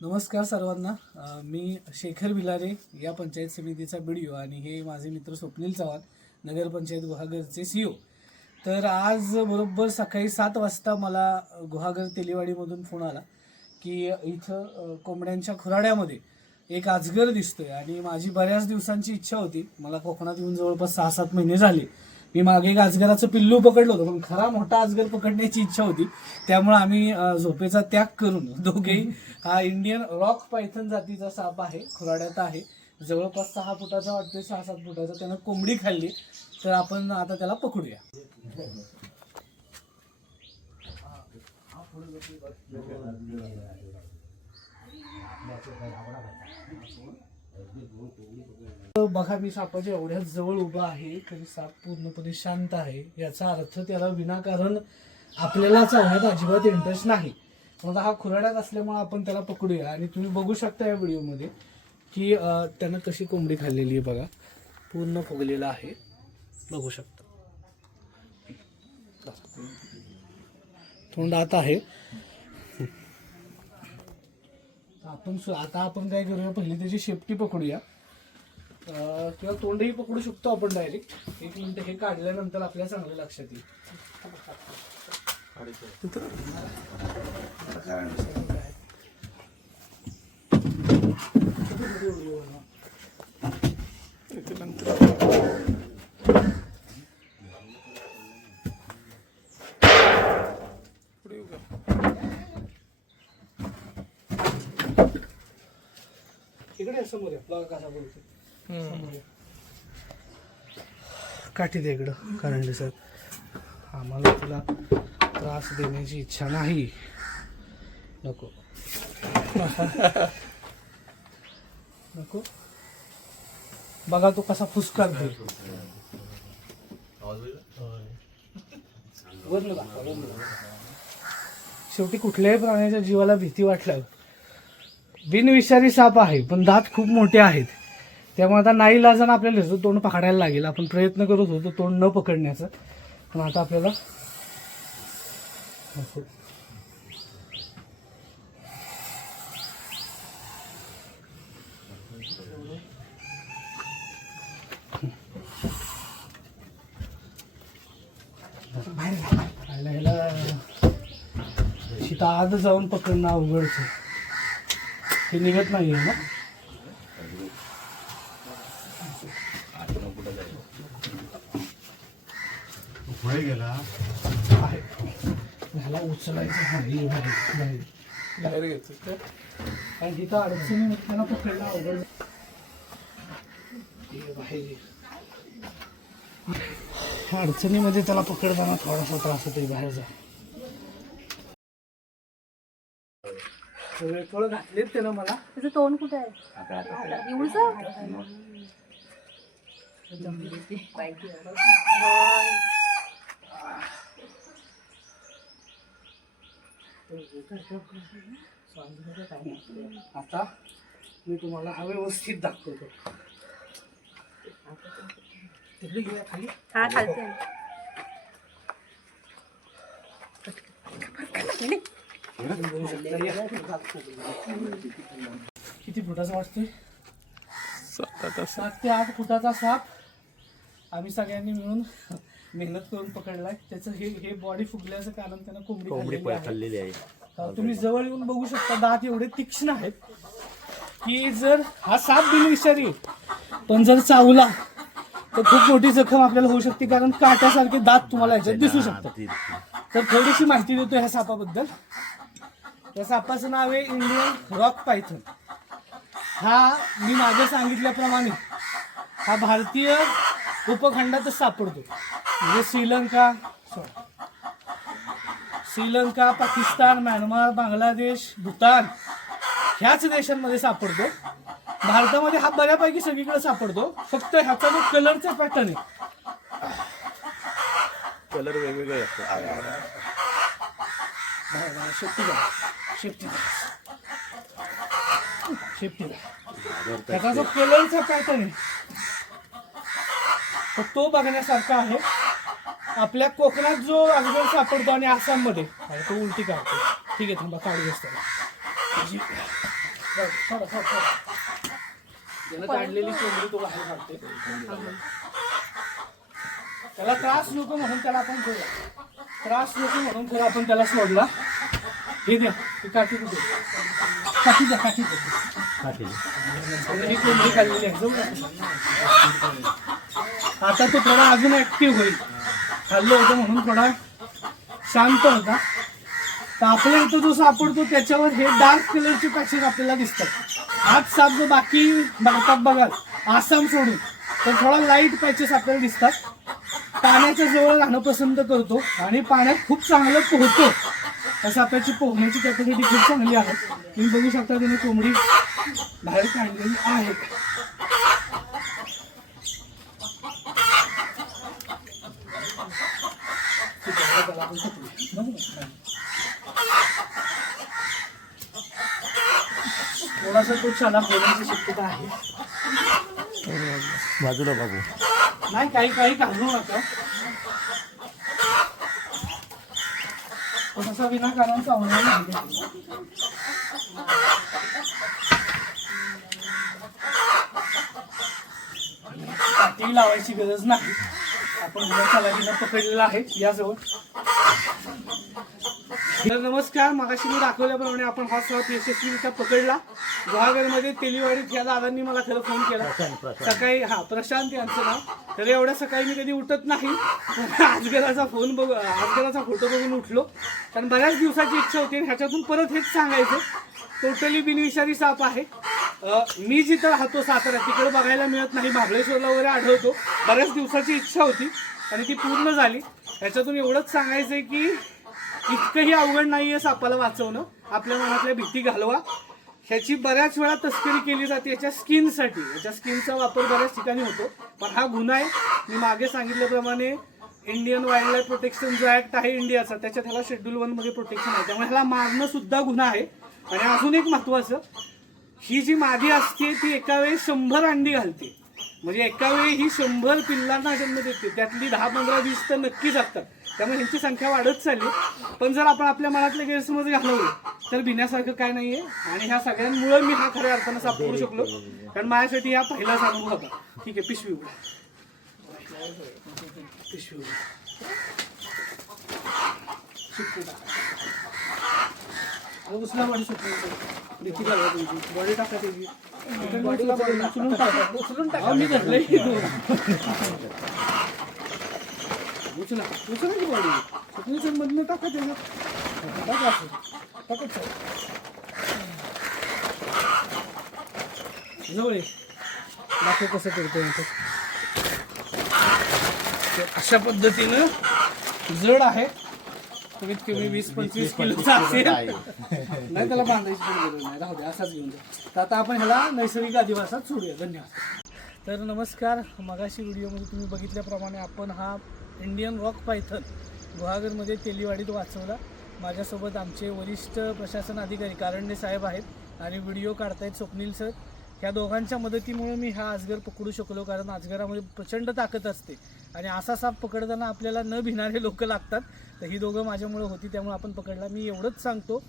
नमस्कार सर्वांना. मी शेखर भिलारे या पंचायत समितीचा बीडीओ आणि हे माझे मित्र स्वप्नील चव्हाण नगरपंचायत गुहागरचे सीओ. तर आज बरोबर सकाळी 7 वाजता मला गुहागर तेलीवाडीमधून फोन आला की इथं कोंबड्यांच्या खुराड्यामध्ये एक अजगर दिसतोय आणि माझी बऱ्याच दिवसांची इच्छा होती. मला कोकणात येऊन जवळपास 6-7 महिने झाले. मी मागे एक अजगराचं पिल्लू पकडलं होतं, पण खरा मोठा अजगर पकडण्याची इच्छा होती. त्यामुळे आम्ही झोपेचा त्याग करून दोघेही हा इंडियन रॉक पायथन जातीचा साप आहे, खुराड्यात आहे. जवळपास 6 फुटाचा वाटतोय, 6-7 फुटाचा. त्यानं कोंबडी खाल्ली. तर आपण आता त्याला पकडूया. बघा, मी सापाच्या एवढ्याच जवळ उभा आहे तरी साप पूर्णपणे शांत आहे. याचा अर्थ त्याला विनाकारण आपल्याला चावण्यात अजिबात इंटरेस्ट नाही. म्हणून हा खुराड्यात असल्यामुळे आपण त्याला पकडूया. आणि तुम्ही बघू शकता या व्हिडिओमध्ये की त्यानं कशी कोंबडी खाल्लेली आहे. बघा, पूर्ण फुगलेला आहे, बघू शकता. तोंड आता आहे. आता आपण काय करूया, पहिली त्याची शेपटी पकडूया किंवा तोंडही पकडू शकतो आपण डायरेक्ट. 1 मिनिट हे काढल्यानंतर आपल्याला चांगलं लक्षात येईल. इकडे समोर आहे, बघा कसा बोलतो. काठी दे इकडं, कारण सर आम्हाला तुला त्रास देण्याची इच्छा नाही. नको नको. बघा तो कसा फुसकार दे. शेवटी कुठल्याही प्राण्याच्या जीवाला भीती वाटल्यावर, बिनविषारी साप आहे पण दात खूप मोठे आहेत, त्यामुळे आता नाईलाजानं आपल्याला ह्याचं तोंड पकडायला लागेल. आपण प्रयत्न करत होतो तोंड न पकडण्याचा, पण आता आपल्याला ह्याला शीता आत जाऊन पकडणं अवघडच. हे निघत नाहीये ना. पुढे गेला आहे, ह्याला उचलायचं नाही बाहेर घ्यायचं. कारण तिथं अडचणी त्यांना पकडणं अवघड. अडचणीमध्ये त्याला पकडताना थोडासा त्रास होतो. बाहेर जा. फळं घातलेत त्यानं मला. त्याचं तोंड कुठे आहे? एवढंच आता मी तुम्हाला व्यवस्थित दाखवतो. तिकडे घेऊया खाली. हा खालते. किती फुटाचा वाटतोय? 7 ते 8 फुटाचा साप आम्ही सगळ्यांनी मिळून मेहनत करून पकडलाय. त्याचं हे बॉडी फुगल्याचं कारण त्यानं कोंबडी खाल्लेली आहे. तुम्ही जवळ येऊन बघू शकता. दात एवढे तीक्ष्ण आहेत की जर हा साप बिनविषारी पण जर चावला तर खूप मोठी जखम आपल्याला होऊ शकते, कारण काट्यासारखे दात तुम्हाला याच्यात दिसू शकतात. तर थोडीशी माहिती देतो ह्या सापाबद्दल. या सापाचं नाव आहे इंडियन रॉक पायथन. हा मी मागे सांगितल्याप्रमाणे हा भारतीय उपखंडातच सापडतो. म्हणजे श्रीलंका, पाकिस्तान, म्यानमार, बांगलादेश, भूतान ह्याच देशांमध्ये सापडतो. भारतामध्ये हा बऱ्यापैकी सगळीकडे सापडतो. फक्त ह्याचा जो कलरचा पॅटर्न आहे, कलर वेगवेगळे असतात. त्याचा जो कलरचा पॅटर्न आहे तर तो बघण्यासारखा आहे. आपल्या कोकणात जो अजगर सापडतो आणि आसाममध्ये तो उलटी काढतो. ठीक आहे, थांबा काढू असतो. ज्यानं काढलेली कोंबडी तो बाहेर काढते. त्याला त्रास नको म्हणून त्याला आपण सोडला. त्रास नको म्हणून तर आपण त्याला सोडला. हे द्या ती काठी कुठे काठी द्या काठी द्या. ही कोंबडी काढलेली आहे. जाऊ द्या. आता तो थोडा अजून ऍक्टिव्ह होईल. खाल्लं होतं म्हणून थोडा शांत होता. तर आपल्या इथं जो सापडतो त्याच्यावर हे डार्क कलरचे पॅचेस आपल्याला दिसतात. हाच साप जो बाकी भारतात बघाल आसाम सोडून तर थोडा लाईट पॅचेस आपल्याला दिसतात. पाण्याच्या जवळ राहणं पसंत करतो आणि पाण्यात खूप चांगलं पोहतो. त्या सापाची पोहण्याची कॅपॅसिटी खूप चांगली आहे. तुम्ही बघू शकता त्याने कोंबडी बाहेर काढलेली आहे. थोडासा तो चालाक होण्याची शक्यता आहे. बाजूला बाबू नाही काही घालू नका. तसा विनाकारण चावणार नाही. काठी लावायची गरज नाही. आपण चालाकीनं पकडलेला आहे याजवळ. तर नमस्कार. मगाशी मी दाखवल्याप्रमाणे आपण हा साप यशस्वीरित्या पकडला. गुहागरमध्ये तेलीवाडीत या दादांनी मला खरं फोन केला सकाळी. प्रशांत यांचं नाव. तर एवढ्या सकाळी मी कधी उठत नाही. अजगराचा फोटो बघून उठलो. कारण बऱ्याच दिवसाची इच्छा होती. ह्याच्यातून परत हेच सांगायचं, टोटली बिनविषारी साप आहे. मी जिथं राहतो सातारा तिकडे बघायला मिळत नाही. महाबळेश्वरला वगैरे आढळतो. बऱ्याच दिवसाची इच्छा होती आणि ती पूर्ण झाली. ह्याच्यातून एवढंच सांगायचंय की इतकंही अवघड नाहीये सापाला वाचवणं. आपल्या मनातल्या भीती घालवा. ह्याची बऱ्याच वेळा तस्करी केली जाते याच्या स्किनसाठी. याच्या स्किनचा वापर बऱ्याच ठिकाणी होतो. पण हा गुन्हा आहे. मी मागे सांगितल्याप्रमाणे इंडियन वाईल्ड लाईफ प्रोटेक्शन जो ऍक्ट आहे इंडियाचा त्याच्यात ह्याला शेड्यूल 1 मध्ये प्रोटेक्शन आहे. त्यामुळे ह्याला मारणं सुद्धा गुन्हा आहे. आणि अजून एक महत्वाचं, ही जी मादी असते ती एका वेळी 100 अंडी घालते. म्हणजे एका वेळी ही 100 पिल्लांना जन्म देते. त्यातली 10-15 20 तर नक्कीच असतात. त्यामुळे ह्यांची संख्या वाढत चालली. पण जर आपण आपल्या मनातले गैरसमज घालवले तर भिण्यासारखं काय नाहीये. आणि ह्या सगळ्यांमुळे मी हा खऱ्या अर्थानं साप पकडू शकलो. कारण माझ्यासाठी हा पहिलाच अनुभव होता. ठीक आहे, पिशवी उघडा. पिशवी उघडा. दुसऱ्या बॉडी सुटली बॉडी टाका त्याची. उचलून टाका. मी धरलंय उचला की बॉडी सुटलीच मधनं टाका त्याच्यात. टाका जवळ दाखव कसं करतो. अशा पद्धतीनं जड आहे. कमीत कमी 20-25 किलोचा असेल. नाही त्याला बांधायची पण गरज नाही. राहू द्या असाच घेऊन द्या. तर आता आपण ह्याला नैसर्गिक अधिवासात सोडूया. धन्यवाद. तर नमस्कार. मगाशी व्हिडिओमध्ये तुम्ही बघितल्याप्रमाणे आपण हा इंडियन रॉक पायथन गुहागरमध्ये तेलीवाडीत वाचवला. माझ्यासोबत आमचे वरिष्ठ प्रशासन अधिकारी कारंडे साहेब आहेत आणि व्हिडिओ काढतायत स्वप्नील सर. ह्या दोघांच्या मदतीमुळे मी हा अजगर पकडू शकलो. कारण अजगरामध्ये प्रचंड ताकद असते आणि असा साप पकडताना आपल्याला न भिणारे लोक लागतात. तर ही दोघं माझ्यामुळे होती त्यामुळे आपण पकडला. मी एवढंच सांगतो,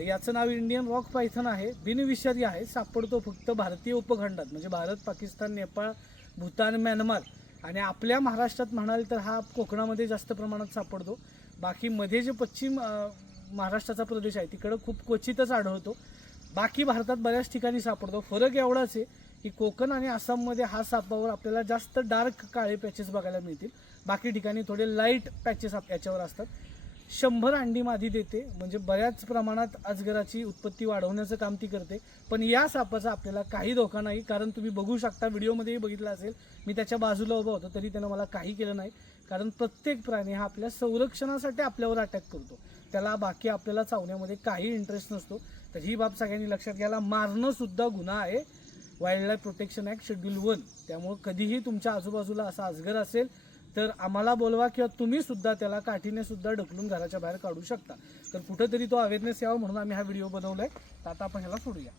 याचं नाव इंडियन रॉक पायथन आहे. बिनविषारी आहे. सापडतो फक्त भारतीय उपखंडात म्हणजे भारत, पाकिस्तान, नेपाळ, भूतान, म्यानमार आणि आपल्या महाराष्ट्रात म्हणाल तर हा कोकणामध्ये जास्त प्रमाणात सापडतो. बाकी मध्ये जे पश्चिम महाराष्ट्राचा प्रदेश आहे तिकडं खूप क्वचितच आढळतो. बाकी भारतात बऱ्याच ठिकाणी सापडतो. फरक एवढाच आहे की कोकण आणि आसाममध्ये हा सापावर आपल्याला जास्त डार्क काळे पॅचेस बघायला मिळतील. बाकी ठिकाणी थोडे लाईट पॅचेस याच्यावर असतात. 100 अंडी मादी देते म्हणजे बऱ्याच प्रमाणात अजगराची उत्पत्ती वाढवण्याचं काम ती करते. पण या सापाचा आपल्याला काही धोका नाही. कारण तुम्ही बघू शकता, व्हिडिओमध्येही बघितलं असेल, मी त्याच्या बाजूला उभा होतो तरी त्यानं मला काही केलं नाही. कारण प्रत्येक प्राणी हा आपल्या संरक्षणासाठी आपल्यावर अटॅक करतो. त्याला बाकी आपल्याला चावण्यामध्ये काही इंटरेस्ट नसतो. तर ही बाब सगळ्यांनी लक्षात घ्यायला. मारणं सुद्धा गुन्हा आहे. Wild life protection act schedule 1. त्यामुळे कधीही तुमच्या आजूबाजूला असा अजगर असेल तर आम्हाला बोलवा किंवा तुम्ही सुद्धा त्याला काठीने सुद्धा ढकलून घराच्या बाहेर काढू शकता. तर कुठेतरी तो अवेअरनेस यावा म्हणून आम्ही हा व्हिडिओ बनवलाय. तर आता आपण ह्याला सोडूया.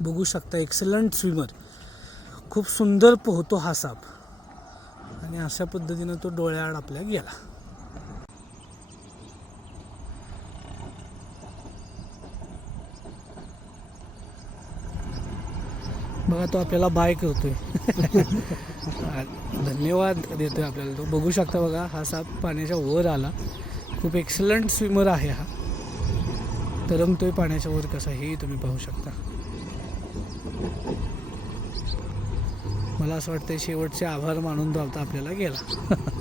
बघू शकता एक्सलंट स्विमर, खूप सुंदर पोहतो हा साप. आणि अशा पद्धतीनं तो डोळ्याआड आपल्या गेला. बघा तो आपल्याला बाय करतोय. धन्यवाद देतोय आपल्याला तो. बघू शकता बघा हा साप पाण्याच्या वर आला. खूप एक्सलंट स्विमर आहे हा. तरंगतोय पाण्याच्या वर कसा हे तुम्ही पाहू शकता. मला असं वाटतं शेवटचे आभार मानून तो आता आपल्याला गेला.